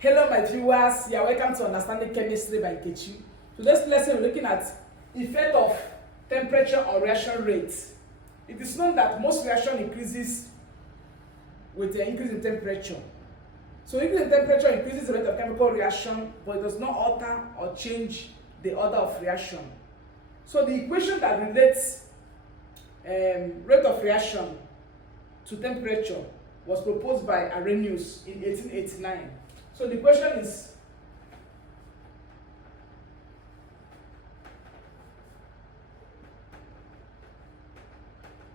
Hello my viewers, you are welcome to Understanding Chemistry by Nkechi. Today's lesson we're looking at effect of temperature on reaction rate. It is known that most reaction increases with the increase in temperature. So increase in temperature increases the rate of chemical reaction, but it does not alter or change the order of reaction. So the equation that relates rate of reaction to temperature was proposed by Arrhenius in 1889. So the question is,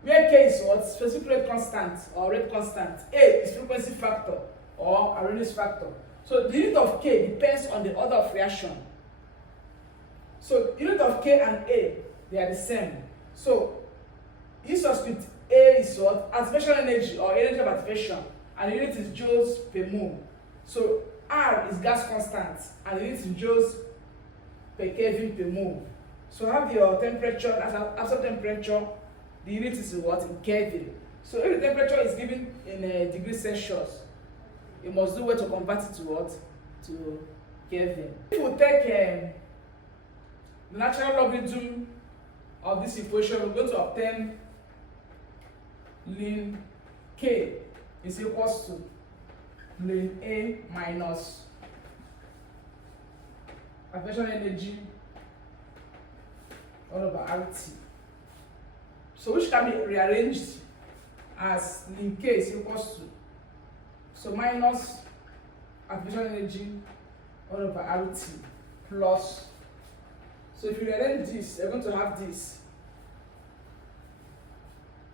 where K is what? Specific rate constant or rate constant. A is frequency factor or Arrhenius factor. So the unit of K depends on the order of reaction. So unit of K and A, they are the same. So you substitute A is what? Activation energy or energy of activation, and the unit is joules per mole. So R is gas constant and the unit is joules per Kelvin per mole. So have your temperature as an absolute temperature. The unit is what? In Kelvin. So if the temperature is given in degrees Celsius, you must do well to convert it to what? To Kelvin. If we take the natural logarithm of this equation, we're going to obtain ln K is equals to ln A minus activation energy all over RT. So which can be rearranged as ln K is equals to, so minus activation energy all over RT plus, so if you rearrange this, you're going to have this.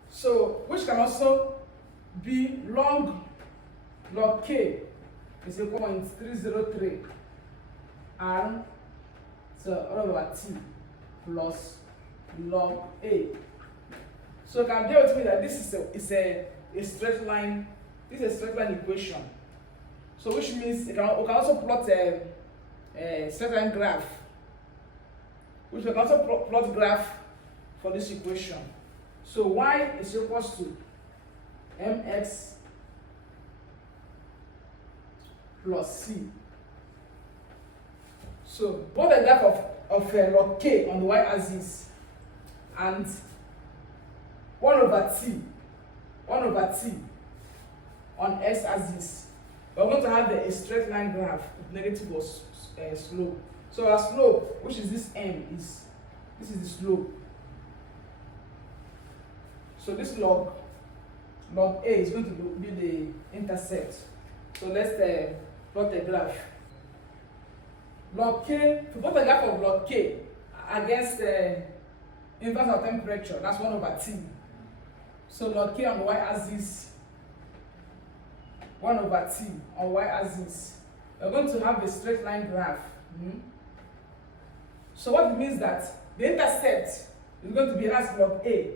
So which can also be log K is equal to 0.303 R, so all over T plus log A. So you can bear with me that this is a straight line. This is a straight line equation. So which means we can also plot a straight line graph. Which we can also plot graph for this equation. So y is equals to mx plus c. So both the graph of log K on the y-axis and 1 over t on x-axis, we're going to have a straight line graph with negative slope. So our slope, which is this m, is the slope. So this log A is going to be the intercept. So let's plot a graph. Log K, to plot a graph of log K against the inverse of temperature, that's 1 over t. So log K on the y-axis, 1 over t on y-axis. We're going to have a straight line graph. So what it means that the intercept is going to be as log A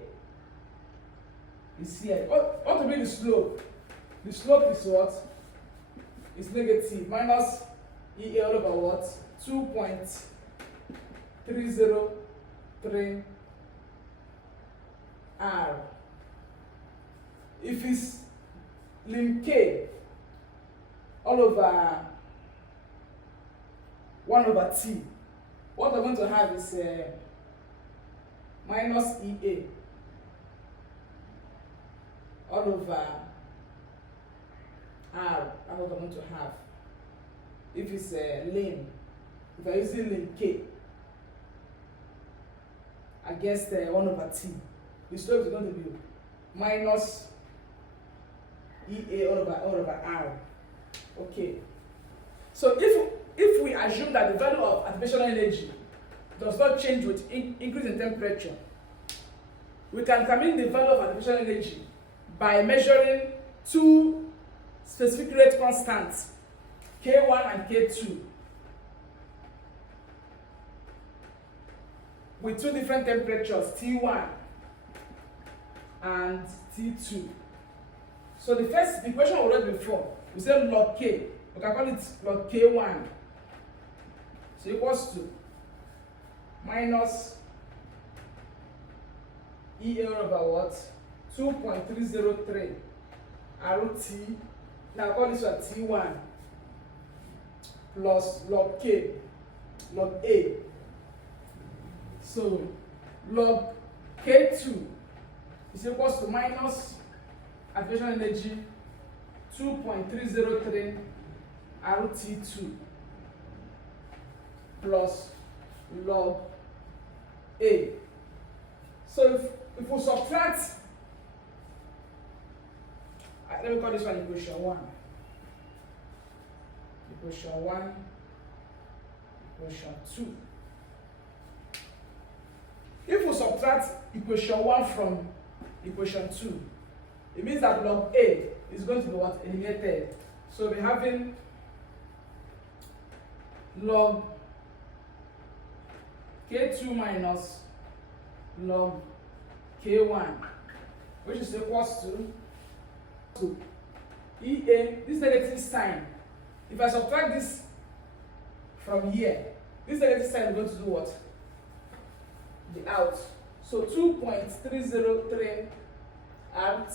is here. What will be the slope? The slope is what? It's negative, minus EA all over what? 2.303 R. If it's ln K all over 1 over T, what we're going to have is minus EA all over R. That's what we're going to have. If it's ln, if I use ln K against 1 over T, the slope is going to be minus EA all over R. Okay. So if we assume that the value of activation energy does not change with increase in temperature, we can determine the value of activation energy by measuring two specific rate constants, K1 and K2, with two different temperatures, T1 and T2. So the equation we read before, we said log K, we can call it log K1, so equals to minus EA over what? 2.303 RT. Now call this one T1 plus log K, log A. So log K2 is equals to minus activation energy 2.303 RT2 plus log A. So if we subtract, let me call this one equation 1. Equation 1, equation 2. If we subtract equation 1 from equation 2, it means that log A is going to be what? Eliminated. So we're having log K2 minus log K1, which is equals to EA, this negative sign. If I subtract this from here, this negative sign is going to do what? The out. So 2.303 RT.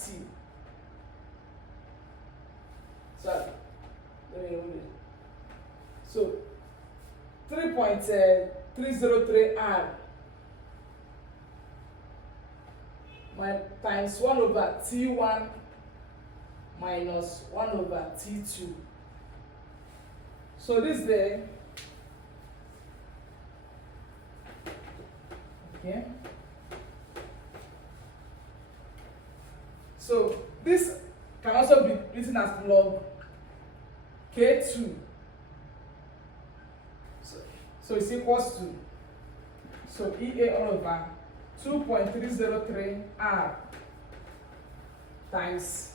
Sorry. Let me remove it. So 3.303 R times 1 over T1 minus 1 over T2. So this there, okay. So this can also be written as log K2. So it's equals to, so EA all over 2.303 R times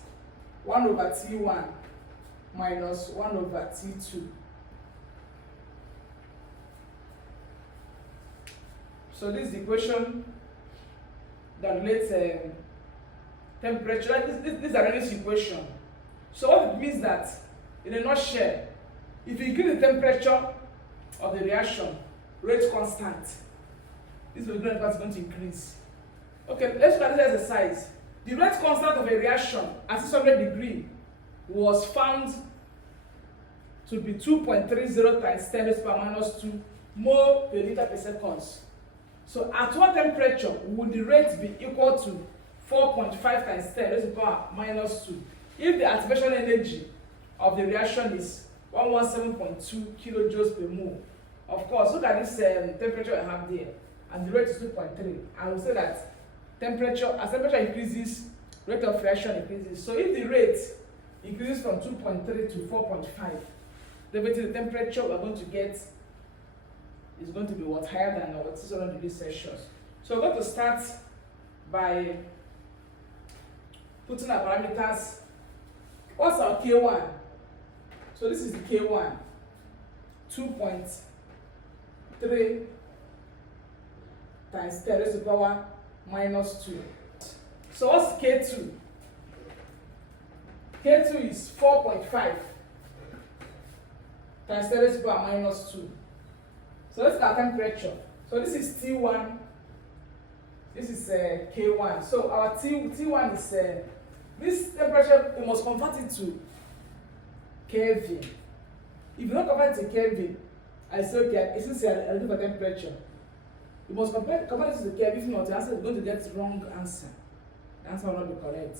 1 over T1 minus 1 over T2. So this is the equation that relates temperature. This is Arrhenius equation. So what it means that, in a nutshell, if you increase the temperature of the reaction, rate constant, this is going to increase. Okay, let's look at this exercise. The rate constant of a reaction at 600 degrees was found to be 2.30 times 10 raised to the power minus 2 mole per liter per seconds. So at what temperature would the rate be equal to 4.5 times 10 raised to the power minus 2 if the activation energy of the reaction is 117.2 kilojoules per mole? Of course, look at this temperature I have there, and the rate is 2.3. I will say that as temperature increases, rate of reaction increases. So if the rate increases from 2.3 to 4.5, the temperature we're going to get is going to be what? Higher than what? 600 degrees Celsius. So we're going to start by putting our parameters. What's our K1? So this is the K1, 2.3 times 10 raised to the power minus 2. So what's K2? K2 is 4.5 times 10 raised to the power minus 2. So let's look at temperature. So this is T1, this is K1. So our T1 is, this temperature, we must convert it to Kelvin. If you don't convert it to Kelvin, I say, okay, it's just a look at temperature. You must convert it to Kelvin. If not, the answer is going to get the wrong answer. The answer will not be correct.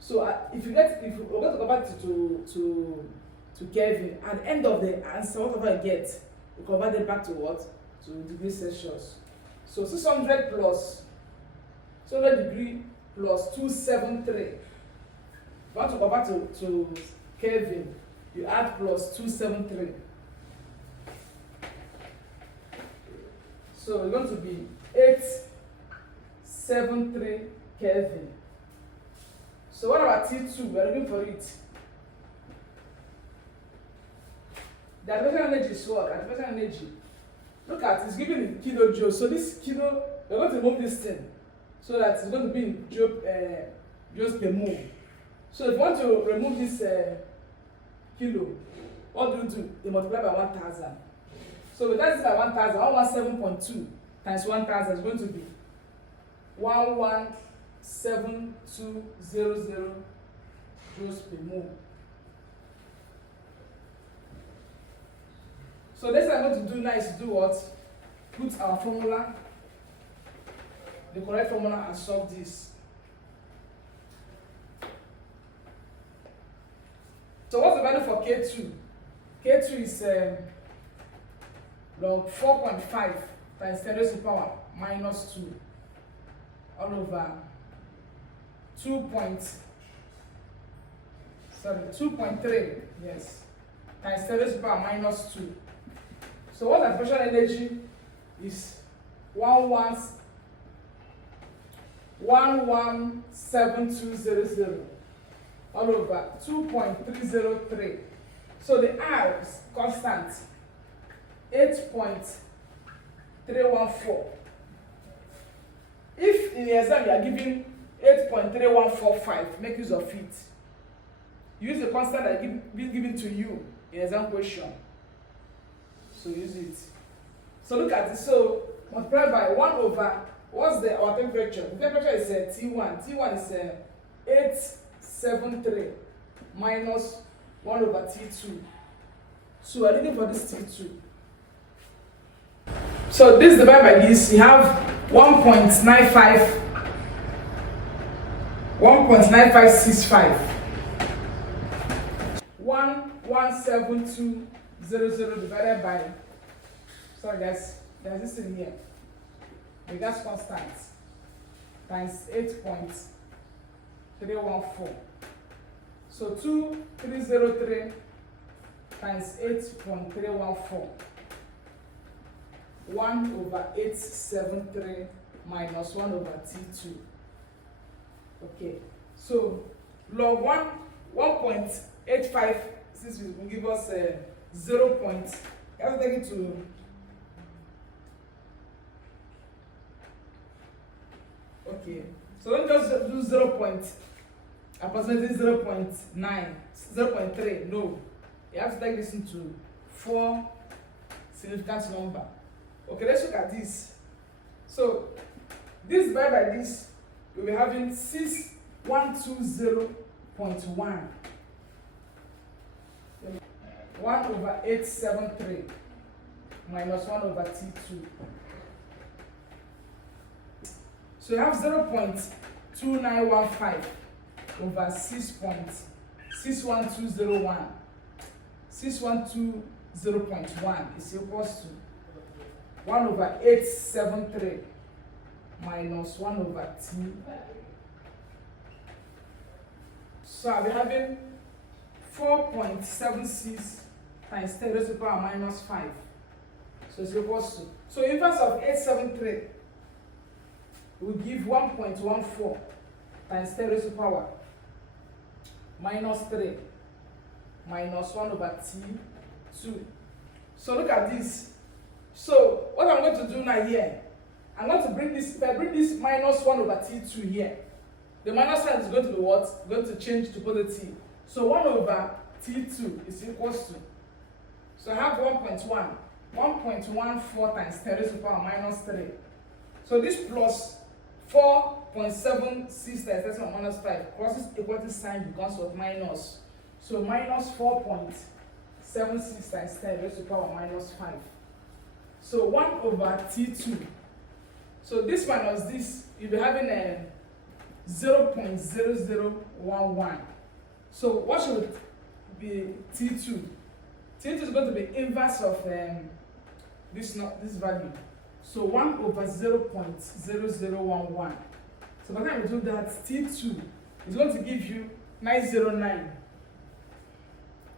So if we're going to convert it to Kelvin, at the end of the answer, whatever I get, we convert it back to what? To degrees Celsius. So 600 degree plus 273. If you want to convert to Kelvin, you add plus 273. So it's going to be 873 Kelvin. So what about T2? We're looking for it. The activation energy is what? Activation energy. Look at, it's given in kilojoules. So this kilo, we're going to remove this thing so that it's going to be in joules per mole. So if you want to remove this kilo, what do? You multiply by 1,000. So with that is by 1,000, 117.2 times 1,000 is going to be 117,200 joules per mole. So next thing I'm going to do now is to do what? Put our formula, the correct formula, and solve this. So what's the value for K2? K2 is log 4.5 times 10 raised to the power minus 2 all over 2.3, yes, times 10 raised to the power minus 2. So what the potential energy is 117200 all over 2.303. So the R is constant, 8.314. If in the exam you are given 8.3145, make use of it. Use the constant that is given to you in exam question. So use it. So look at it. So multiply by 1 over, what's our temperature? The temperature is T1. T1 is 873 minus 1 over T2. So we're looking for this T2. So this divided by this, you have 1.9565. 17200 divided by, sorry guys, there's this in here, the gas constant, times 8.314. So 2303 times 8.314. 1 over 873 minus 1 over T2. Okay, so log 1.85, since will give us 0. I have to take it to okay. So don't just do 0. Approximately 0.9, 0.3. No, you have to take this into 4 significant number. Okay, let's look at this. So this divided by this, we'll be having 6120.1. 1 over 873 minus 1 over T2. So you have 0.2915 over 6.61201. 612.0.1 is equals to 1 over 873 minus 1 over T. So I'll be having 4.76 times 10 raised to the power minus 5. So it's equals to, so inverse of 873 will give 1.14 times 10 raised to the power minus 3 minus 1 over T2. So look at this. So what I'm going to do now here, I'm going to bring this, if I bring this minus 1 over T2 here, the minus sign is going to be what? Going to change to positive. So 1 over T2 is equals to, so I have 1.14 times 10 raised to the power minus 3. So this plus 4.76 times 10 minus 5 crosses equality sign becomes what? Minus. So minus 4.76 times 10 raised to the power minus 5. So 1 over T2. So this minus this, you'll be having a 0.0011. So what should be T2? T2 is going to be inverse of this value. So 1 over 0.0011. So by the time you do that, T2 is going to give you 909.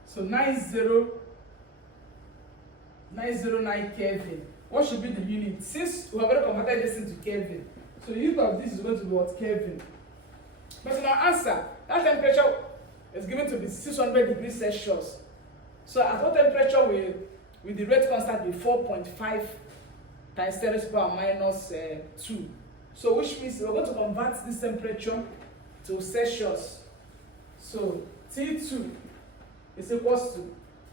So 909 Kelvin. What should be the unit? Since we have already converted this into Kelvin, so the unit of this is going to be what? Kelvin. But in our answer, that temperature is given to be 600 degrees Celsius. So at what temperature will the rate constant be 4.5 times 10 raised to the power minus 2? So which means we're going to convert this temperature to Celsius. So T2 is equals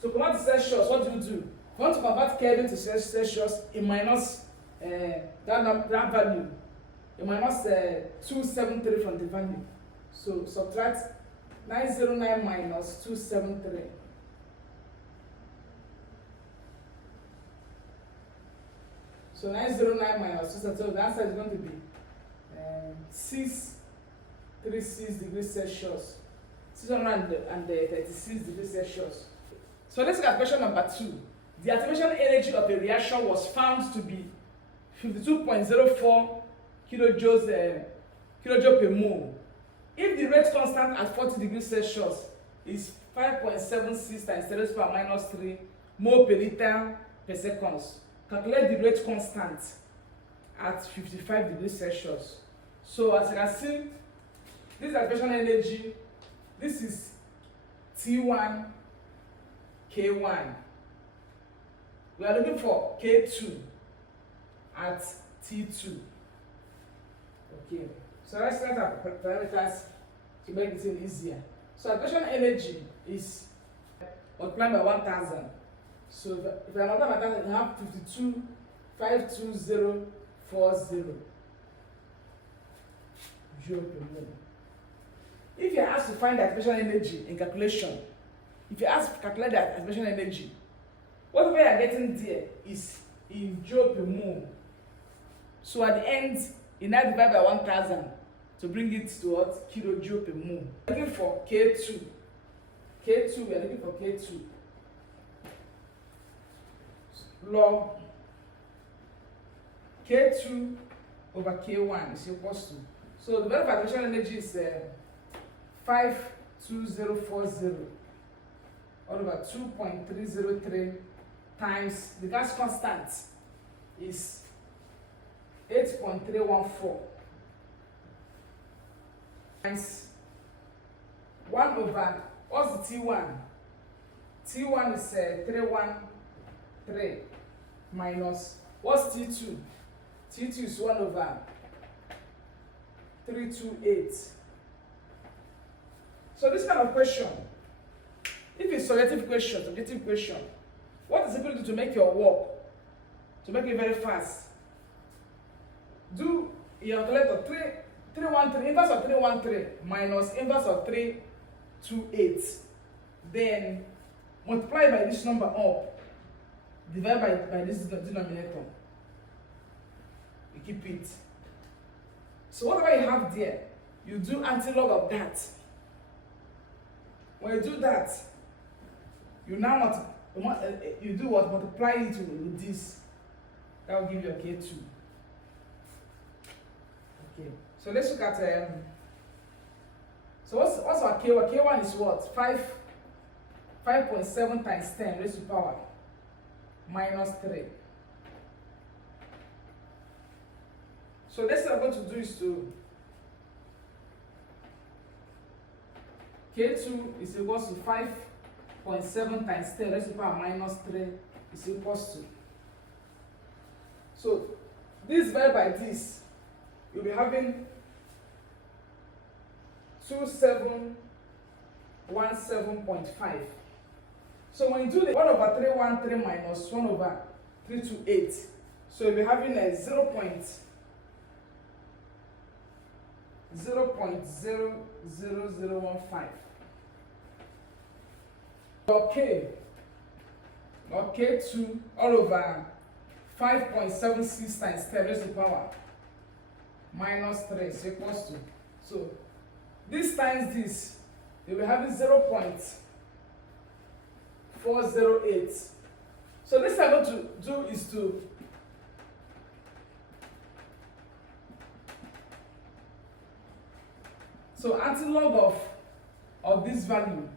to convert to Celsius, what do? You want to convert Kelvin to Celsius, in minus that value, in minus 273 from the value. So subtract 909 minus 273. So 909 minus 2, so the answer is going to be 636 degrees Celsius. 636 degrees Celsius. So let's look at question number 2. The activation energy of a reaction was found to be 52.04 kilojoule per mole. If the rate constant at 40 degrees Celsius is 5.76 times 10 to the power minus 3 mole per liter per second, calculate the rate constant at 55 degrees Celsius. So as you can see, this is activation energy. This is T1, K1. We are looking for K2 at T2. Okay, so let's set up parameters to make it easier. So activation energy is multiplied by 1000. So if I multiply by 1000, I have 52.52040 joule per mole. If you are asked to find the activation energy in calculation, if you ask to calculate the activation energy, whatever you are getting there is in joule per mole. So at the end, you now divide by 1000 to bring it to what? Kilojoule per mole. We are looking for K2. K2, we are looking for K2. Log K2 over K1 is equals to. So the value of activation energy is 52040 all over 2.303 times the gas constant is 8.314 times 1 over, what's the T1? T1 is 313 minus, what's T2? T2 is 1 over 328. So this kind of question, if it's subjective question, what is people do to make your work, to make it very fast? Do your calculator 313, inverse of 313 minus inverse of 328. Then multiply by this number up, divide by this denominator. You keep it. So whatever you have there, you do antilog of that. When you do that, you now you do what? Multiply it with this. That will give you a K2. Okay. So let's look at so what's our K1? K1 is what? 5.7 times 10 raised to power minus 3. So next thing I'm going to do is to K2 is equals to 5.7 times 10 raised to power minus 3 is equals to. So this divided by this, you'll be having 2717.5. So when you do the 1 over 313 minus 1 over 328, so you'll be having a 0.0015. K2 all over 5.76 times 10 raised to the power minus 3 is equals to. So this times this, you'll be having 0.408. So this I'm going to do is to antilog of this value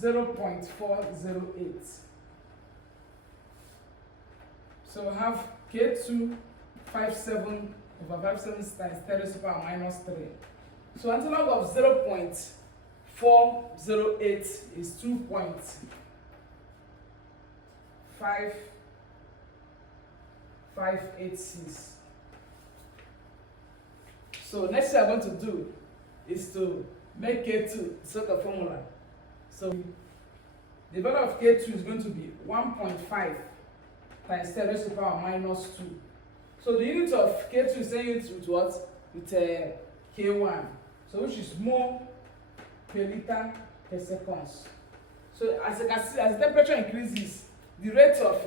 0.408. So we have K2 57 over 57 times 10 raised to the power minus 3. So antilog of 0.408 is 2.5586. So next thing I'm going to do is to make K2 sort of formula. So the value of K2 is going to be 1.5 times 10 raised to the power minus 2. So the unit of K2 is saying it with what? With K1. So which is mole per liter per second. So as you can see, as the temperature increases, the rate of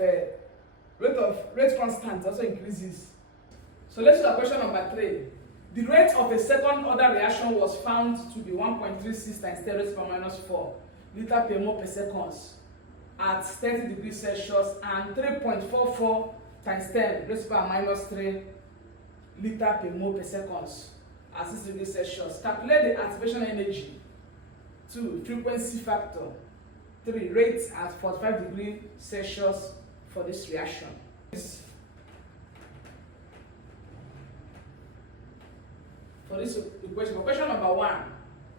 rate constant also increases. So let's look at question number 3. The rate of a second order reaction was found to be 1.36 times 10 raised to the power minus 4 liter per mole per second at 30 degrees Celsius and 3.44 times 10 raised to the power minus 3 liter per mole per second at 6 degrees Celsius. Calculate the activation energy. 2. Frequency factor. 3. Rate at 45 degrees Celsius for this reaction. For this equation, for question number 1.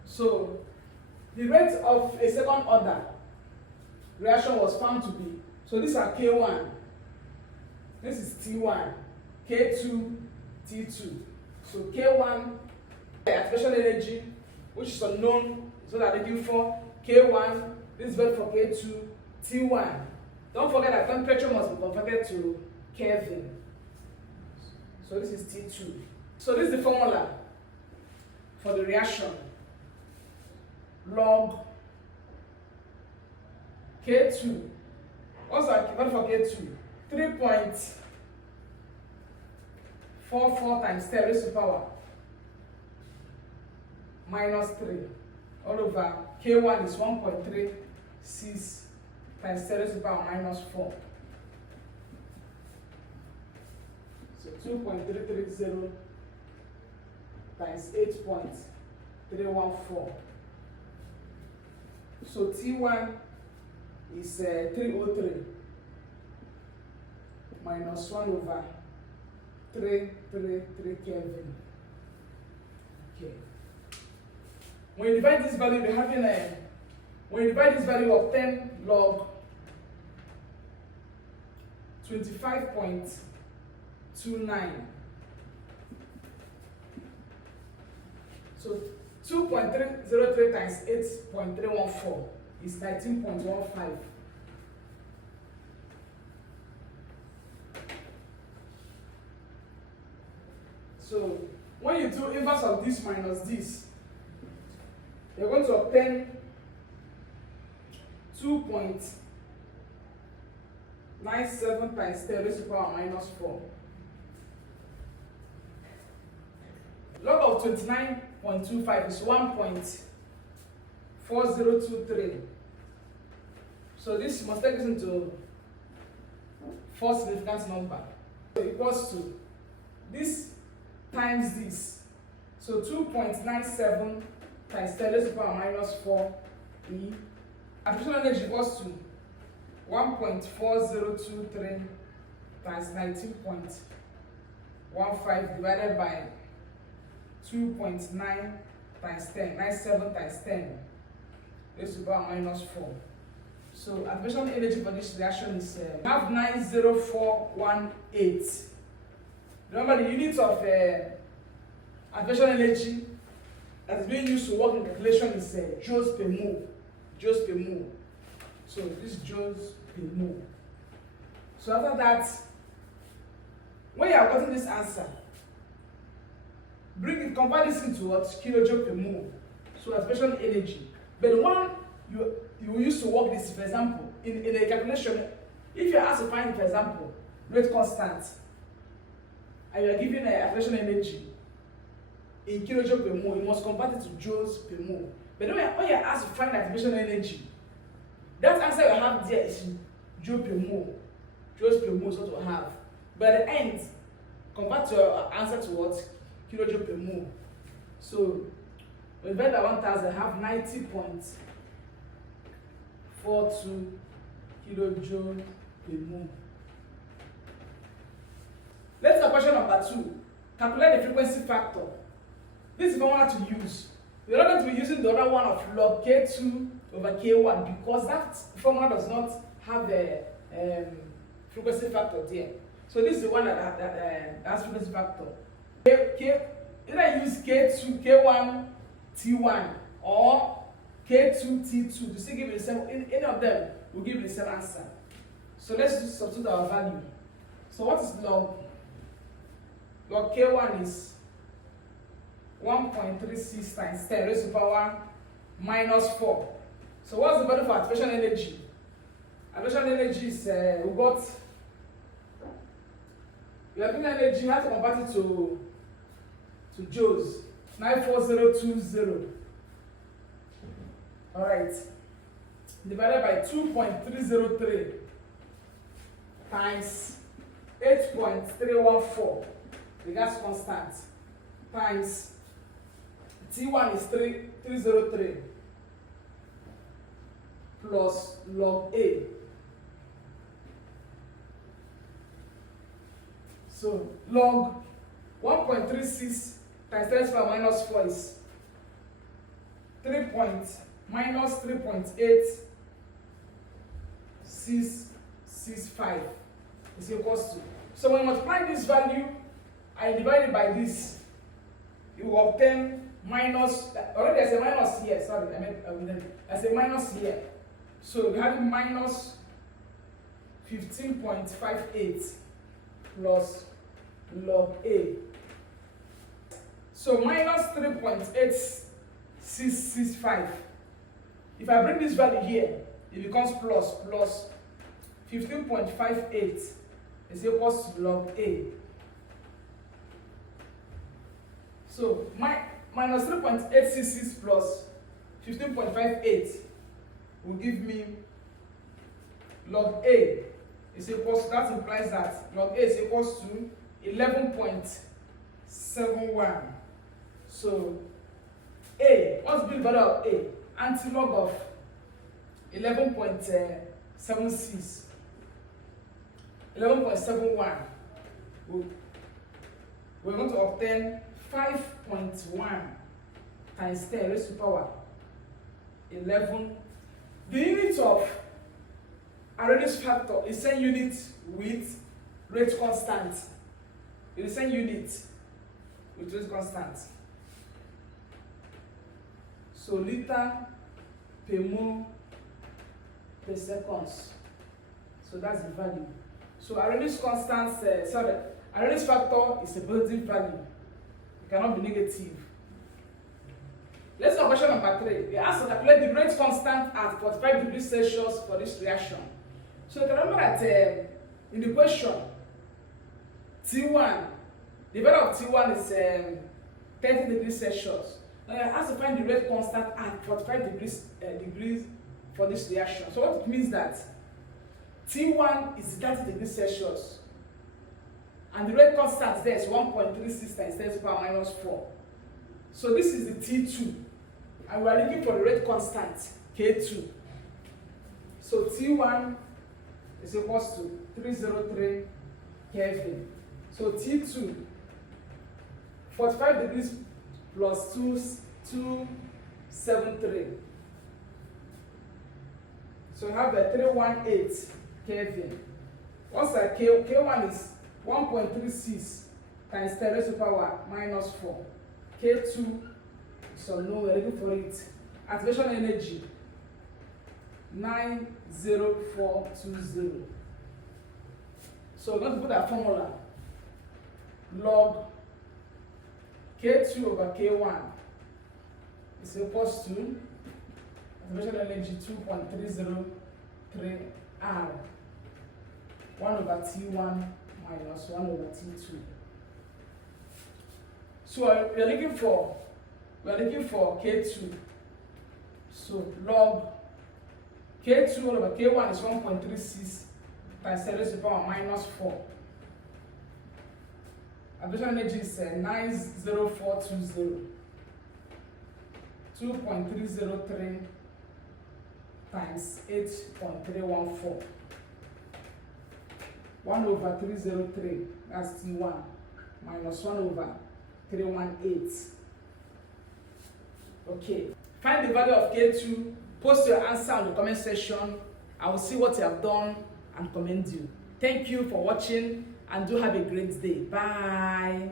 So the rate of a second order reaction was found to be, so these are K1, this is T1, K2, T2. So K1, the activation energy, which is unknown, is what I'm looking for. K1, this is value for K2, T1. Don't forget that temperature must be converted to Kelvin. So this is T2. So this is the formula for the reaction. Log K2. What's our value for K2? 3.44 times 10 raised to the power minus 3 all over K1 is 1.36 times 10 raised to the power minus 4. So 2.330 times 8.314. So T1 is 303 minus 1 over 333 Kelvin. Okay. When you divide this value, we're having when you divide this value of 10 log 25.29. So 2.303 times 8.314 is 19.15. So when you do inverse of this minus this, you're going to obtain 2.97 times 10 raised to the power minus 4. Log of 29.25 is 1.4023. So this must take this into 4 significant number. So equals to this times this. So 2.97 times 10 raised to the power minus 4 E. Activation energy equals to 1.4023 times 19.15 divided by 2.9 times 10, 97 times 10 raised to the power minus 4. So activation energy for this reaction is have 90418. Remember the unit of activation energy that is being used to work in calculation is joules per mole. Joules per mole. So this is joules per mole. So after that, when you have gotten this answer, convert this into what? Kilojoule per mole. So activation energy. But the one you will use to work this, for example, in a calculation, if you are asked to find, for example, rate constant, and you are given activation energy in kilojoule per mole, you must convert it to joules per mole. But when you are asked to find activation energy, that answer you have there is joule per mole. Joules per mole is what you have. But at the end, convert your answer to what? Kilojoule per mole. So when you divide by 1000, I have 90.42 kilojoule per mole. Let's look at question number 2. Calculate the frequency factor. This is the one to use. We are not going to be using the other one of log K2 over K1 because that formula does not have the frequency factor there. So this is the one that has frequency factor. Either use K2, K1, T1 or K2, T2 to still give you the same. Any of them will give you the same answer. So let's just substitute our value. So what is log? Log K1 is 1.36 times 10 raised to the power minus 4. So what's the value for activation energy? Activation energy is we got electrical energy, you have to convert it to joules. 94020. All right. Divided by 2.303 times 8.314, the gas constant, times T1 is 303 plus log A. So log 1.36 times 10 to the power minus 4 is minus 3.8665 is equals to. So when you multiply this value and divide it by this, you will obtain minus, already there's a minus here, sorry, there's a minus here. So we have minus 15.58 plus log A. So minus 3.8665. If I bring this value here, it becomes plus 15.58 is equals to log A. So minus 3.866 plus 15.58 will give me log A is equals to, that implies that log A is equals to 11.71. So A, what's the value of A? Antilog of 11.76. 11.71. We're going to obtain 5.1 times 10 raised to power 11. The unit of Arrhenius factor is same unit with rate constant. It is same unit with rate constant. So liter per mole per seconds. So that's the value. So Arrhenius constant, Arrhenius factor is a positive value. It cannot be negative. Let's go to question number 3. They ask to calculate the rate constant at 45 degrees Celsius for this reaction. So you can remember that in the question, T1, the value of T1 is 30 degrees Celsius. Now you have to find the rate constant at 45 degrees for this reaction. So what it means that T1 is 30 degrees Celsius, and the rate constant there is 1.36 times 10 to the power minus 4. So this is the T2, and we are looking for the rate constant K2. So T1 is equals to 303 Kelvin. So T2, 45 degrees plus 273. So we have the 318 Kelvin. What's that? K1 is 1.36 times 10 raised to the power minus 4. K2, so no, we're looking for it. Activation energy 90420. So we're going to put that formula. Log K2 over K1 is equals to activation energy 2.303 R 1 over T1 minus 1 over T2. So we're looking for K2. So log K2 over K1 is 1.36 times 10 raised to the power minus 4. Activation energy is 90420. 2.303 times 8.314. 1 over 303, that's T1, minus 1 over 318. Okay. Find the value of K2, post your answer in the comment section. I will see what you have done and commend you. Thank you for watching and do have a great day. Bye.